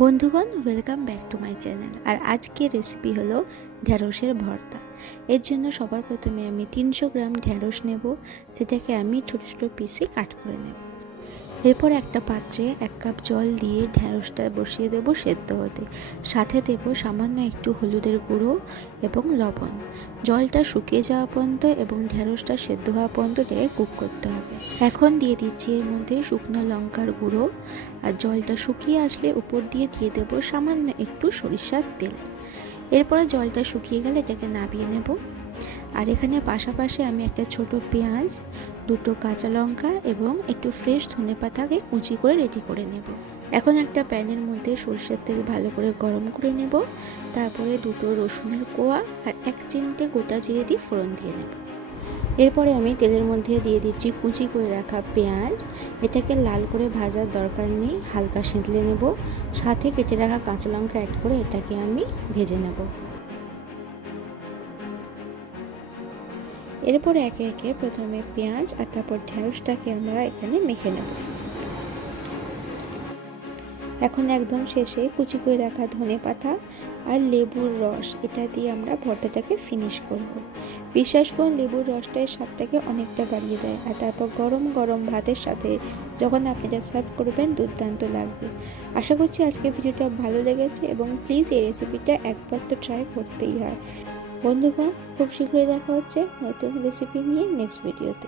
বন্ধুগণ, welcome back to my channel. আর আজকের রেসিপি হলো ঢ্যাঁড়সের ভর্তা। এর জন্য সবার প্রথমে আমি 300 গ্রাম ঢ্যাঁড়স নেব, যেটাকে আমি ছোটো ছোটো পিসে কাট করে নেব। এরপর একটা পাত্রে 1 কাপ জল দিয়ে ঢ্যাঁড়সটা বসিয়ে দেব সেদ্ধ হতে। সাথে দেব সামান্য একটু হলুদের গুঁড়ো এবং লবণ। জলটা শুকিয়ে যাওয়া পর্যন্ত এবং ঢ্যাঁড়সটা সেদ্ধ হওয়া পর্যন্ত এটাকে কুক করতে হবে। এখন দিয়ে দিচ্ছি এর মধ্যে শুকনো লঙ্কার গুঁড়ো, আর জলটা শুকিয়ে আসলে উপর দিয়ে দেব সামান্য একটু সরিষার তেল। এরপরে জলটা শুকিয়ে গেলে এটাকে নামিয়ে নেব। আর এখানে পাশাপাশি আমি একটা ছোট পেঁয়াজ, 2টো কাঁচা লঙ্কা এবং একটু ফ্রেশ ধনেপাতাকে কুচি করে রেডি করে নেব। এখন একটা প্যানের মধ্যে সরষের তেল ভালো করে গরম করে নেব। তারপরে 2টো রসুনের কোয়া আর 1 চিমটে গোটা জিরে দিয়ে ফোড়ন দিয়ে নেব। এরপরে আমি তেলের মধ্যে দিয়ে দিচ্ছি কুচি করে রাখা পেঁয়াজ। এটাকে লাল করে ভাজার দরকার নেই, হালকা সেঁতলে নেব। সাথে কেটে রাখা কাঁচা লঙ্কা অ্যাড করে এটাকে আমি ভেজে নেব। এরপর একে একে প্রথমে পেঁয়াজ আর তারপর ঢ্যাঁড়সটাকে আমরা এখানে মেখে নেব। এখন একদম শেষে কুচি করে রাখা ধনেপাতা আর লেবুর রস, এটা দিয়ে আমরা ভর্তাটাকে ফিনিশ করব। বিশ্বাস করুন, লেবুর রসটার স্বাদটাকে অনেকটা বাড়িয়ে দেয়। আর তারপর গরম গরম ভাতের সাথে যখন আপনি এটা সার্ভ করবেন, দুর্দান্ত লাগবে। আশা করছি আজকে ভিডিওটা ভালো লেগেছে এবং প্লিজ এই রেসিপিটা একবার তো ট্রাই করতেই হয়। বন্ধুগণ, খুব শীঘ্রই দেখা হচ্ছে নতুন রেসিপি নিয়ে নেক্সট ভিডিওতে।